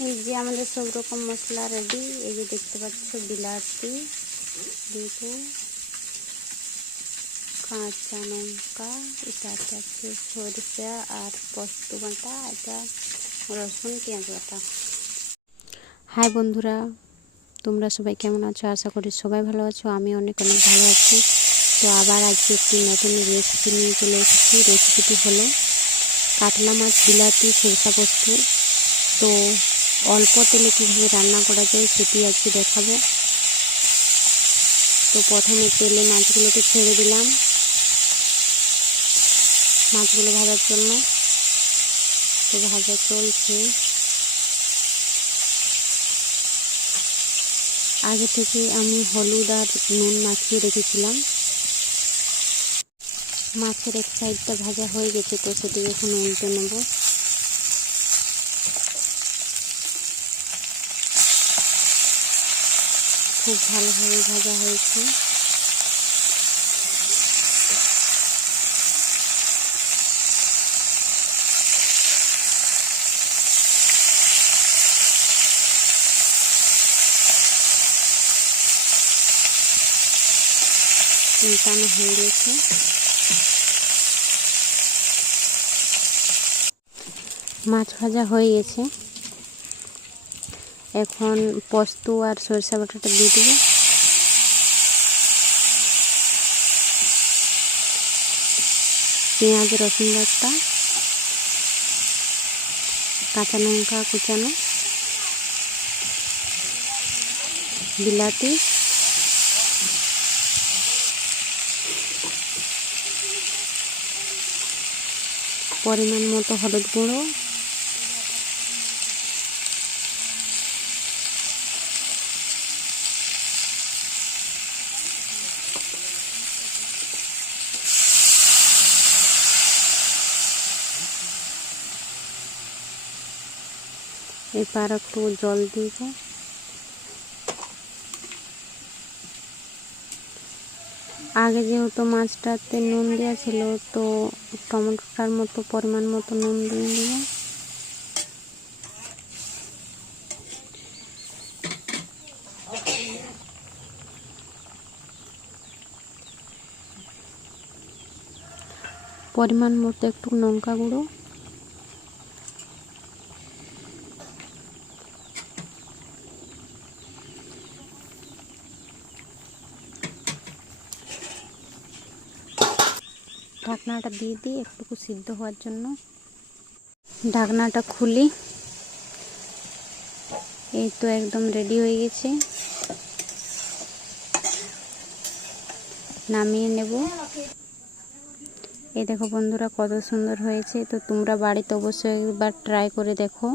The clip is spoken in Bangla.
এই যে আমাদের সব রকম মশলা রেডি এই যে দেখতে পাচ্ছ বিলাতি কাঁচা লঙ্কা, এটা আছে সরিষা আর পোস্ত বাটা, এটা রসুন পেঁয়াজ বাটা। হাই বন্ধুরা, তোমরা সবাই কেমন আছো? আশা করি সবাই ভালো আছো, আমি অনেক অনেক ভালো আছি। তো আবার আজকে একটি নতুন রেসিপি নিয়ে চলে এসেছি। রেসিপিটি হলো কাতলা মাছ, বিলাতি, সরষা পোস্ত। তো অল্প তেলে কীভাবে রান্না করা যায় সেটি আজকে দেখাবো। তো প্রথমে তেলে মাছগুলোকে ছেড়ে দিলাম। মাছগুলো ভাজার জন্য। তো ভাজা চলছে। আগে থেকে আমি হলুদ আর নুন মাখিয়ে রেখেছিলাম। মাছের এক সাইডটা ভাজা হয়ে গেছে, তো সেটি এখন উল্টে নেব। খুব ভালোভাবে ভাজা হয়েছে। উল্টানো হয়ে গেছে। মাছ ভাজা হয়ে গেছে। এখন পোস্ত আর সরিষা বাটাটা দিয়ে দিব। পেঁয়াজ, রসুন বাটা, কাঁচা লঙ্কা কুচানো, বিলাতি, পরিমাণ মতো হলুদ গুঁড়ো এবার একটু জল দিব। আগে যেহেতু মাছটাতে নুন দেওয়া ছিল, তো টমেটোটার মতো পরিমাণ মতো নুন দিয়ে দিব। পরিমাণ মতো একটু লঙ্কা গুঁড়ো। ঢাকনাটা দিয়ে দিই একটুকু সিদ্ধ হওয়ার জন্য। ঢাকনাটা খুলি। এই তো একদম রেডি হয়ে গেছে। নামিয়ে নেব। এই দেখো বন্ধুরা কত সুন্দর হয়েছে। তো তোমরা বাড়িতে অবশ্যই একবার ট্রাই করে দেখো।